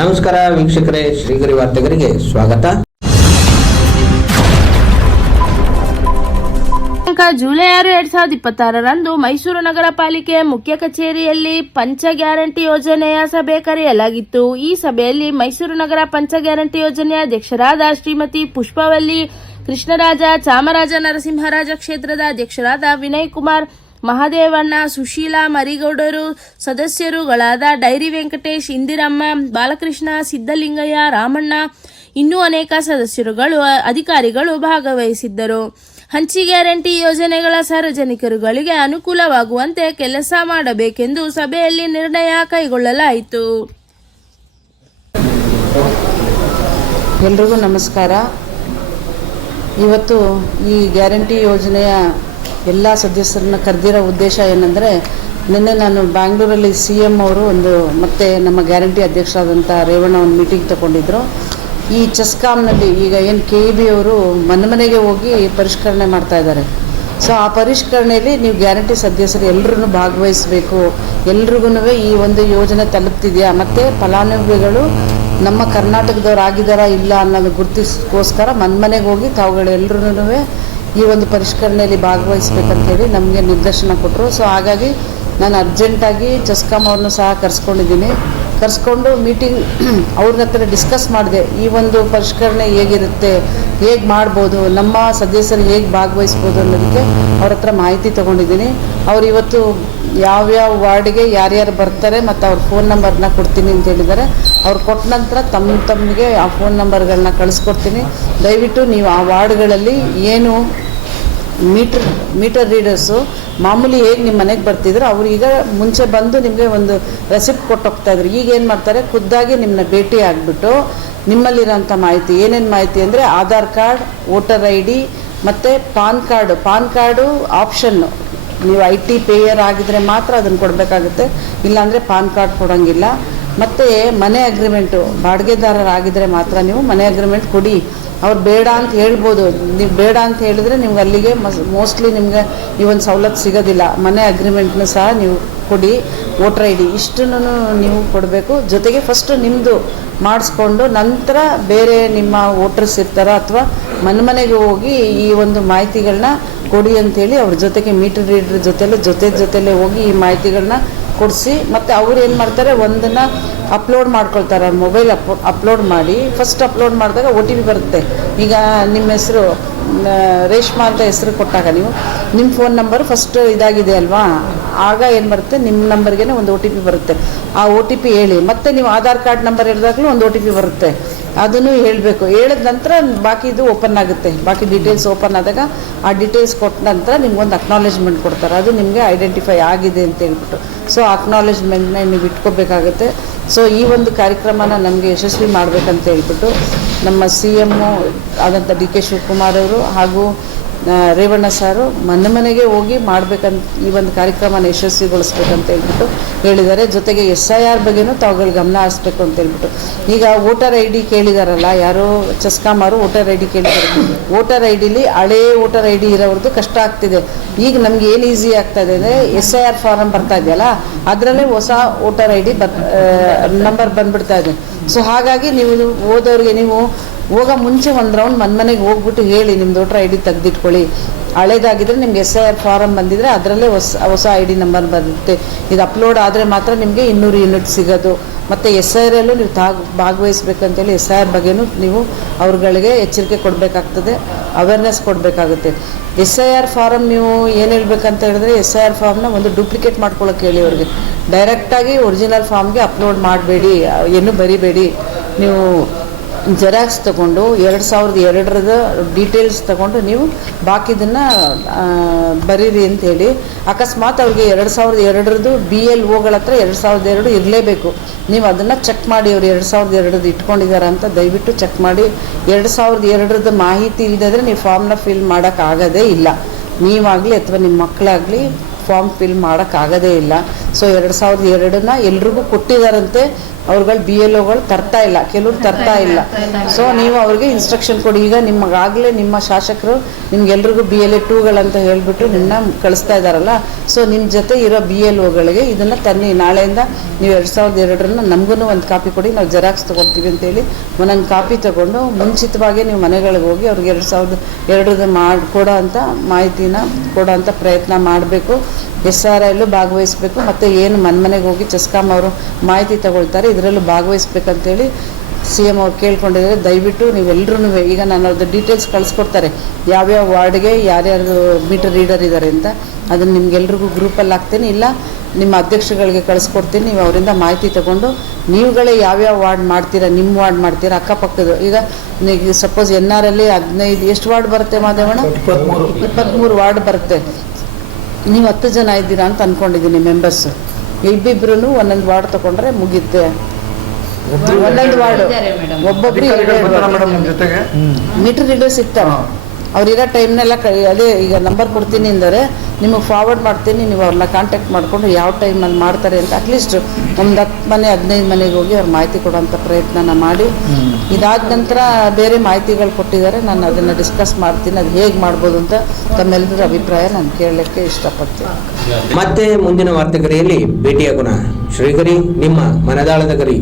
ನಮಸ್ಕಾರ ವೀಕ್ಷಕರೇ, ಶ್ರೀಗರಿ ವಾರ್ತೆಗರಿಗೆ ಸ್ವಾಗತ. ಜುಲೈ 6, 2026ರಂದು ಮೈಸೂರು ನಗರ ಪಾಲಿಕೆ ಮುಖ್ಯ ಕಚೇರಿಯಲ್ಲಿ ಪಂಚ ಗ್ಯಾರಂಟಿ ಯೋಜನೆಯ ಸಭೆ ಕರೆಯಲಾಗಿತ್ತು. ಈ ಸಭೆಯಲ್ಲಿ ಮೈಸೂರು ನಗರ ಪಂಚ ಗ್ಯಾರಂಟಿ ಯೋಜನೆಯ ಅಧ್ಯಕ್ಷರಾದ ಶ್ರೀಮತಿ ಪುಷ್ಪವಲ್ಲಿ ಕೃಷ್ಣರಾಜ, ಚಾಮರಾಜ ನರಸಿಂಹರಾಜ ಕ್ಷೇತ್ರದ ಅಧ್ಯಕ್ಷರಾದ ವಿನಯ್ ಕುಮಾರ್, ಮಹಾದೇವಣ್ಣ, ಸುಶೀಲಾ ಮರಿಗೌಡರು, ಸದಸ್ಯರುಗಳಾದ ಡೈರಿ ವೆಂಕಟೇಶ್, ಇಂದಿರಮ್ಮ, ಬಾಲಕೃಷ್ಣ, ಸಿದ್ದಲಿಂಗಯ್ಯ, ರಾಮಣ್ಣ, ಇನ್ನೂ ಅನೇಕ ಸದಸ್ಯರುಗಳು, ಅಧಿಕಾರಿಗಳು ಭಾಗವಹಿಸಿದ್ದರು. ಹಂಚಿ ಗ್ಯಾರಂಟಿ ಯೋಜನೆಗಳ ಸಾರ್ವಜನಿಕರುಗಳಿಗೆ ಅನುಕೂಲವಾಗುವಂತೆ ಕೆಲಸ ಮಾಡಬೇಕೆಂದು ಸಭೆಯಲ್ಲಿ ನಿರ್ಣಯ ಕೈಗೊಳ್ಳಲಾಯಿತು. ಎಲ್ರಿಗೂ ನಮಸ್ಕಾರ. ಇವತ್ತು ಈ ಗ್ಯಾರಂಟಿ ಯೋಜನೆಯ ಎಲ್ಲ ಸದಸ್ಯರನ್ನ ಕರೆದಿರೋ ಉದ್ದೇಶ ಏನಂದರೆ, ನಿನ್ನೆ ನಾನು ಬ್ಯಾಂಗ್ಳೂರಲ್ಲಿ CM ಅವರು ಮತ್ತೆ ನಮ್ಮ ಗ್ಯಾರಂಟಿ ಅಧ್ಯಕ್ಷರಾದಂಥ ರೇವಣ್ಣ ಒಂದು ಮೀಟಿಂಗ್ ತಗೊಂಡಿದ್ರು. ಈ ಚೆಸ್ಕಾಮ್ನಲ್ಲಿ ಈಗ ಏನು KEB ಅವರು ಮನೆಗೆ ಹೋಗಿ ಪರಿಷ್ಕರಣೆ ಮಾಡ್ತಾ ಇದ್ದಾರೆ. ಸೊ ಆ ಪರಿಷ್ಕರಣೆಯಲ್ಲಿ ನೀವು ಗ್ಯಾರಂಟಿ ಸದಸ್ಯರು ಎಲ್ಲರೂ ಭಾಗವಹಿಸಬೇಕು. ಎಲ್ರಿಗೂ ಈ ಒಂದು ಯೋಜನೆ ತಲುಪ್ತಿದೆಯಾ, ಮತ್ತು ಫಲಾನುಭವಿಗಳು ನಮ್ಮ ಕರ್ನಾಟಕದವ್ರು ಆಗಿದ್ದಾರಾ ಇಲ್ಲ ಅನ್ನೋದು ಗುರುತಿಸ್ಕೋಸ್ಕರ ಮನೆಗೆ ಹೋಗಿ ತಾವುಗಳೆಲ್ಲರೂ ಈ ಒಂದು ಪರಿಷ್ಕರಣೆಯಲ್ಲಿ ಭಾಗವಹಿಸ್ಬೇಕಂತೇಳಿ ನಮಗೆ ನಿರ್ದೇಶನ ಕೊಟ್ಟರು. ಸೊ ಹಾಗಾಗಿ ನಾನು ಅರ್ಜೆಂಟಾಗಿ ಚೆಸ್ಕಾಮ್ ಅವ್ರನ್ನೂ ಸಹ ಕರೆಸ್ಕೊಂಡು ಮೀಟಿಂಗ್ ಅವ್ರ ಹತ್ರ ಡಿಸ್ಕಸ್ ಮಾಡಿದೆ. ಈ ಒಂದು ಪರಿಷ್ಕರಣೆ ಹೇಗಿರುತ್ತೆ, ಹೇಗೆ ಮಾಡ್ಬೋದು, ನಮ್ಮ ಸದಸ್ಯರು ಹೇಗೆ ಭಾಗವಹಿಸ್ಬೋದು ಅನ್ನೋದಕ್ಕೆ ಅವ್ರ ಹತ್ರ ಮಾಹಿತಿ ತೊಗೊಂಡಿದ್ದೀನಿ. ಅವ್ರು ಇವತ್ತು ಯಾವ್ಯಾವ ವಾರ್ಡಿಗೆ ಯಾರ್ಯಾರು ಬರ್ತಾರೆ ಮತ್ತು ಅವ್ರ ಫೋನ್ ನಂಬರ್ನ ಕೊಡ್ತೀನಿ ಅಂತ ಹೇಳಿದ್ದಾರೆ. ಅವ್ರು ಕೊಟ್ಟ ನಂತರ ತಮಗೆ ಆ ಫೋನ್ ನಂಬರ್ಗಳನ್ನ ಕಳಿಸ್ಕೊಡ್ತೀನಿ. ದಯವಿಟ್ಟು ನೀವು ಆ ವಾರ್ಡ್ಗಳಲ್ಲಿ ಏನು ಮೀಟರ್ ರೀಡರ್ಸು ಮಾಮೂಲಿ ಹೇಗೆ ನಿಮ್ಮ ಮನೆಗೆ ಬರ್ತಿದ್ರು, ಅವ್ರು ಈಗ ಮುಂಚೆ ಬಂದು ನಿಮಗೆ ಒಂದು ರೆಸಿಪ್ಟ್ ಕೊಟ್ಟು ಹೋಗ್ತಾಯಿದ್ರು. ಈಗ ಏನು ಮಾಡ್ತಾರೆ, ಖುದ್ದಾಗಿ ನಿಮ್ಮನ್ನ ಭೇಟಿ ಆಗಿಬಿಟ್ಟು ನಿಮ್ಮಲ್ಲಿರೋಂಥ ಮಾಹಿತಿ ಏನೇನು ಮಾಹಿತಿ ಅಂದರೆ ಆಧಾರ್ ಕಾರ್ಡ್, ವೋಟರ್ ID ಮತ್ತು ಪಾನ್ ಕಾರ್ಡು ಆಪ್ಷನ್ನು. ನೀವು IT ಪೇಯರ್ ಆಗಿದ್ರೆ ಮಾತ್ರ ಅದನ್ನು ಕೊಡಬೇಕಾಗುತ್ತೆ, ಇಲ್ಲಾಂದರೆ ಪಾನ್ ಕಾರ್ಡ್ ಕೊಡೋಂಗಿಲ್ಲ. ಮತ್ತು ಮನೆ ಅಗ್ರಿಮೆಂಟು, ಬಾಡಿಗೆದಾರರಾಗಿದ್ದರೆ ಮಾತ್ರ ನೀವು ಮನೆ ಅಗ್ರಿಮೆಂಟ್ ಕೊಡಿ. ಅವ್ರು ಬೇಡ ಅಂತ ಹೇಳ್ಬೋದು. ನೀವು ಬೇಡ ಅಂತ ಹೇಳಿದ್ರೆ ನಿಮ್ಗೆ ಅಲ್ಲಿಗೆ ಮೋಸ್ಟ್ಲಿ ನಿಮ್ಗೆ ಈ ಒಂದು ಸವಲತ್ತು ಸಿಗೋದಿಲ್ಲ. ಮನೆ ಅಗ್ರಿಮೆಂಟ್ನ ಸಹ ನೀವು ಕೊಡಿ. ವೋಟರ್ ID ಇಷ್ಟನ್ನು ನೀವು ಕೊಡಬೇಕು. ಜೊತೆಗೆ ಫಸ್ಟು ನಿಮ್ಮದು ಮಾಡಿಸ್ಕೊಂಡು ನಂತರ ಬೇರೆ ನಿಮ್ಮ ವೋಟರ್ಸ್ ಇರ್ತಾರೋ ಅಥವಾ ಮನೆಗೆ ಹೋಗಿ ಈ ಒಂದು ಮಾಹಿತಿಗಳನ್ನ ಕೊಡಿ ಅಂಥೇಳಿ ಅವ್ರ ಜೊತೆಗೆ ಮೀಟರ್ ರೀಡರ್ ಜೊತೆಲೇ ಹೋಗಿ ಈ ಮಾಹಿತಿಗಳನ್ನ ಕೊಡಿಸಿ. ಮತ್ತು ಅವ್ರು ಏನು ಮಾಡ್ತಾರೆ, ಒಂದನ್ನು ಅಪ್ಲೋಡ್ ಮಾಡ್ಕೊಳ್ತಾರೆ. ಅವ್ರ ಮೊಬೈಲ್ ಅಪ್ಲೋಡ್ ಮಾಡಿ ಫಸ್ಟ್ ಅಪ್ಲೋಡ್ ಮಾಡಿದಾಗ OTP ಬರುತ್ತೆ. ಈಗ ನಿಮ್ಮ ಹೆಸರು ರೇಷ್ಮಾ ಅಂತ ಹೆಸರು ಕೊಟ್ಟಾಗ ನಿಮ್ಮ ಫೋನ್ ನಂಬರ್ ಫಸ್ಟ್ ಇದಾಗಿದೆ ಅಲ್ವಾ, ಆಗ ಏನು ಬರುತ್ತೆ, ನಿಮ್ಮ ನಂಬರ್ಗೆ ಒಂದು OTP ಬರುತ್ತೆ. ಆ OTP ಹೇಳಿ. ಮತ್ತು ನೀವು ಆಧಾರ್ ಕಾರ್ಡ್ ನಂಬರ್ ಹೇಳಿದಾಗಲೂ ಒಂದು OTP ಬರುತ್ತೆ, ಅದನ್ನು ಹೇಳಬೇಕು. ಹೇಳಿದ ನಂತರ ಬಾಕಿ ಇದು ಓಪನ್ ಆಗುತ್ತೆ. ಬಾಕಿ ಡೀಟೇಲ್ಸ್ ಓಪನ್ ಆದಾಗ ಆ ಡೀಟೇಲ್ಸ್ ಕೊಟ್ಟ ನಂತರ ನಿಮ್ಗೊಂದು ಅಕ್ನಾಲೇಜ್ಮೆಂಟ್ ಕೊಡ್ತಾರೆ. ಅದು ನಿಮಗೆ ಐಡೆಂಟಿಫೈ ಆಗಿದೆ ಅಂತ ಹೇಳ್ಬಿಟ್ಟು. ಸೊ ಅಕ್ನಾಲೇಜ್ಮೆಂಟ್ನ ನೀವು ಇಟ್ಕೋಬೇಕಾಗುತ್ತೆ. ಸೊ ಈ ಒಂದು ಕಾರ್ಯಕ್ರಮನ ನಮಗೆ ಯಶಸ್ವಿ ಮಾಡಬೇಕಂತ ಹೇಳ್ಬಿಟ್ಟು ನಮ್ಮ CM ಆದಂಥ DK ಶಿವಕುಮಾರ್ ಅವರು ಹಾಗೂ ರೇವಣ್ಣ ಸಾರು ಮನೆಗೆ ಹೋಗಿ ಮಾಡಬೇಕಂತ ಈ ಒಂದು ಕಾರ್ಯಕ್ರಮನ ಯಶಸ್ವಿಗೊಳಿಸ್ಬೇಕಂತ ಹೇಳ್ಬಿಟ್ಟು ಹೇಳಿದ್ದಾರೆ. ಜೊತೆಗೆ SIR ಬಗ್ಗೆನೂ ತಾವುಗಳು ಗಮನ ಹರಿಸ್ಬೇಕು ಅಂತ ಹೇಳ್ಬಿಟ್ಟು. ಈಗ ವೋಟರ್ ID ಕೇಳಿದಾರಲ್ಲ, ಯಾರೋ ಚೆಸ್ಕಾಮರು ವೋಟರ್ ID ಕೇಳಿದ್ದಾರೆ. ವೋಟರ್ IDಲಿ ಹಳೇ ವೋಟರ್ ID ಇರೋವ್ರದ್ದು ಕಷ್ಟ ಆಗ್ತಿದೆ. ಈಗ ನಮ್ಗೆ ಏನು ಈಸಿ ಆಗ್ತಾಯಿದೆ ಅಂದರೆ SIR ಫಾರಮ್ ಬರ್ತಾ ಇದೆಯಲ್ಲ, ಅದರಲ್ಲೇ ಹೊಸ ವೋಟರ್ ID ನಂಬರ್ ಬಂದುಬಿಡ್ತಾ ಇದೆ. ಸೊ ಹಾಗಾಗಿ ನೀವು ಓದೋರಿಗೆ ನೀವು ಹೋಗೋ ಮುಂಚೆ ಒಂದು ರೌಂಡ್ ಮನೆಗೆ ಹೋಗ್ಬಿಟ್ಟು ಹೇಳಿ ನಿಮ್ಮದು ವೋಟರ್ ID ತೆಗೆದಿಟ್ಕೊಳ್ಳಿ. ಹಳೇದಾಗಿದ್ದರೆ ನಿಮ್ಗೆ SIR ಫಾರಮ್ ಬಂದಿದ್ದರೆ ಅದರಲ್ಲೇ ಹೊಸ ID ನಂಬರ್ ಬರುತ್ತೆ. ಇದು ಅಪ್ಲೋಡ್ ಆದರೆ ಮಾತ್ರ ನಿಮಗೆ 200 ಯೂನಿಟ್ ಸಿಗೋದು. ಮತ್ತು SIRಲ್ಲೂ ನೀವು ಭಾಗವಹಿಸ್ಬೇಕಂತೇಳಿ SIR ಬಗ್ಗೆನೂ ನೀವು ಅವ್ರುಗಳಿಗೆ ಎಚ್ಚರಿಕೆ ಕೊಡಬೇಕಾಗ್ತದೆ, ಅವೇರ್ನೆಸ್ ಕೊಡಬೇಕಾಗುತ್ತೆ. SIR ಫಾರಮ್ ನೀವು ಏನು ಹೇಳ್ಬೇಕಂತ ಹೇಳಿದ್ರೆ, SIR ಫಾರ್ಮ್ನ ಒಂದು ಡೂಪ್ಲಿಕೇಟ್ ಮಾಡ್ಕೊಳ್ಳೋಕೆ ಹೇಳಿ ಅವ್ರಿಗೆ. ಡೈರೆಕ್ಟಾಗಿ ಒರಿಜಿನಲ್ ಫಾರ್ಮ್ಗೆ ಅಪ್ಲೋಡ್ ಮಾಡಬೇಡಿ, ಏನು ಬರಿಬೇಡಿ. ನೀವು ಜೆರಾಕ್ಸ್ ತೊಗೊಂಡು 2002ರದ ಡೀಟೇಲ್ಸ್ ತೊಗೊಂಡು ನೀವು ಬಾಕಿದನ್ನು ಬರೀರಿ ಅಂಥೇಳಿ. ಅಕಸ್ಮಾತ್ ಅವ್ರಿಗೆ 2002ರದ್ದು BLOಗಳ ಹತ್ರ 2002 ಇರಲೇಬೇಕು. ನೀವು ಅದನ್ನು ಚೆಕ್ ಮಾಡಿ, ಅವ್ರು 2002ರದ್ದು ಇಟ್ಕೊಂಡಿದ್ದಾರೆ ಅಂತ ದಯವಿಟ್ಟು ಚೆಕ್ ಮಾಡಿ. 2002ರದ ಮಾಹಿತಿ ಇಲ್ಲದಿದ್ದರೆ ನೀವು ಫಾರ್ಮ್ನ ಫಿಲ್ ಮಾಡೋಕ್ಕಾಗೋದೇ ಇಲ್ಲ. ನೀವಾಗಲಿ ಅಥವಾ ನಿಮ್ಮ ಮಕ್ಕಳಾಗಲಿ ಫಾರ್ಮ್ ಫಿಲ್ ಮಾಡೋಕ್ಕಾಗೋದೇ ಇಲ್ಲ. ಸೊ 2002ನ್ನ ಎಲ್ರಿಗೂ ಕೊಟ್ಟಿದ್ದಾರಂತೆ. ಅವ್ರುಗಳು BLOಗಳು ತರ್ತಾ ಇಲ್ಲ, ಕೆಲವ್ರು ತರ್ತಾ ಇಲ್ಲ. ಸೊ ನೀವು ಅವ್ರಿಗೆ ಇನ್ಸ್ಟ್ರಕ್ಷನ್ ಕೊಡಿ. ಈಗ ನಿಮಗಾಗಲೇ ನಿಮ್ಮ ಶಾಸಕರು ನಿಮ್ಗೆಲ್ರಿಗೂ BLA 2ಗಳಂತ ಹೇಳಿಬಿಟ್ಟು ನಿಮ್ಮನ್ನ ಕಳಿಸ್ತಾ ಇದ್ದಾರಲ್ಲ. ಸೊ ನಿಮ್ಮ ಜೊತೆ ಇರೋ BLOಗಳಿಗೆ ಇದನ್ನು ತನ್ನಿ, ನಾಳೆಯಿಂದ ನೀವು 2002ರನ್ನ ನಮಗೂ ಒಂದು ಕಾಪಿ ಕೊಡಿ, ನಾವು ಜೆರಾಕ್ಸ್ ತೊಗೊಳ್ತೀವಿ ಅಂತೇಳಿ ಒಂದೊಂದು ಕಾಪಿ ತೊಗೊಂಡು ಮುಂಚಿತವಾಗಿ ನೀವು ಮನೆಗಳಿಗೆ ಹೋಗಿ ಅವ್ರಿಗೆ 2002 ಕೊಡೋ ಅಂಥ ಮಾಹಿತಿನ ಕೊಡೋ ಅಂಥ ಪ್ರಯತ್ನ ಮಾಡಬೇಕು. SRIಲ್ಲೂ ಭಾಗವಹಿಸಬೇಕು. ಮತ್ತು ಏನು ಮನೆಗೆ ಹೋಗಿ ಚೆಸ್ಕಾಂ ಅವರು ಮಾಹಿತಿ ತಗೊಳ್ತಾರೆ ಇದರಲ್ಲೂ ಭಾಗವಹಿಸ್ಬೇಕಂತೇಳಿ CM ಅವ್ರು ಕೇಳ್ಕೊಂಡಿದ್ದಾರೆ. ದಯವಿಟ್ಟು ನೀವೆಲ್ಲರೂ ಈಗ ನಾನು ಅವ್ರದ್ದು ಡೀಟೇಲ್ಸ್ ಕಳಿಸ್ಕೊಡ್ತಾರೆ, ಯಾವ್ಯಾವ ವಾರ್ಡ್ಗೆ ಯಾರ್ಯಾರು ಮೀಟರ್ ರೀಡರ್ ಇದ್ದಾರೆ ಅಂತ. ಅದನ್ನು ನಿಮ್ಗೆಲ್ರಿಗೂ ಗ್ರೂಪಲ್ಲಿ ಹಾಕ್ತೀನಿ, ಇಲ್ಲ ನಿಮ್ಮ ಅಧ್ಯಕ್ಷಗಳಿಗೆ ಕಳಿಸ್ಕೊಡ್ತೀನಿ. ನೀವು ಅವರಿಂದ ಮಾಹಿತಿ ತೊಗೊಂಡು ನೀವುಗಳೇ ಯಾವ್ಯಾವ ವಾರ್ಡ್ ಮಾಡ್ತೀರಾ, ನಿಮ್ಮ ವಾರ್ಡ್ ಮಾಡ್ತೀರಾ, ಅಕ್ಕಪಕ್ಕದ. ಈಗ ಸಪೋಸ್ NRಲ್ಲಿ 15 ಎಷ್ಟು ವಾರ್ಡ್ ಬರುತ್ತೆ ಮಾದೇವಣ್ಣ? 23 ವಾರ್ಡ್ ಬರುತ್ತೆ. ನೀವು 10 ಜನ ಇದ್ದೀರಾ ಅಂತ ಅಂದ್ಕೊಂಡಿದ್ದೀನಿ ಮೆಂಬರ್ಸ್. ಇಬ್ಬಿಬ್ರು ಒಂದೊಂದು ವಾರ್ಡ್ ತೊಗೊಂಡ್ರೆ ಮುಗಿಯುತ್ತೆ. ಒಂದೊಂದು ವಾರ್ಡ್ ಒಬ್ಬೊಬ್ಬರು ಮೀಟರ್ ರೀಡರ್ಸ್ ಇರ್ತಾರೆ. ಅವ್ರಿರೋ ಟೈಮ್ನೆಲ್ಲ ಅದೇ ಈಗ ನಂಬರ್ ಕೊಡ್ತೀನಿ ಅಂದರೆ ನಿಮಗೆ ಫಾರ್ವರ್ಡ್ ಮಾಡ್ತೀನಿ, ನೀವು ಅವ್ರನ್ನ ಕಾಂಟ್ಯಾಕ್ಟ್ ಮಾಡಿಕೊಂಡು ಯಾವ ಟೈಮಲ್ಲಿ ಮಾಡ್ತಾರೆ ಅಂತ ಅಟ್ಲೀಸ್ಟ್ ಒಂದು 10 ಮನೆ 15 ಮನೆಗೆ ಹೋಗಿ ಅವ್ರು ಮಾಹಿತಿ ಕೊಡೋಂಥ ಪ್ರಯತ್ನನ ಮಾಡಿ. ಇದಾದ ನಂತರ ಬೇರೆ ಮಾಹಿತಿಗಳು ಕೊಟ್ಟಿದ್ದಾರೆ, ನಾನು ಅದನ್ನು ಡಿಸ್ಕಸ್ ಮಾಡ್ತೀನಿ, ಅದು ಹೇಗೆ ಮಾಡ್ಬೋದು ಅಂತ ತಮ್ಮೆಲ್ಲರ ಅಭಿಪ್ರಾಯ ನಾನು ಕೇಳಲಿಕ್ಕೆ ಇಷ್ಟಪಡ್ತೀನಿ. ಮತ್ತೆ ಮುಂದಿನ ವಾರ್ತೆಗರಿಯಲ್ಲಿ ಭೇಟಿಯಾಗೋಣ. ಶ್ರೀಗರಿ, ನಿಮ್ಮ ಮನದಾಳದ ಗರಿ.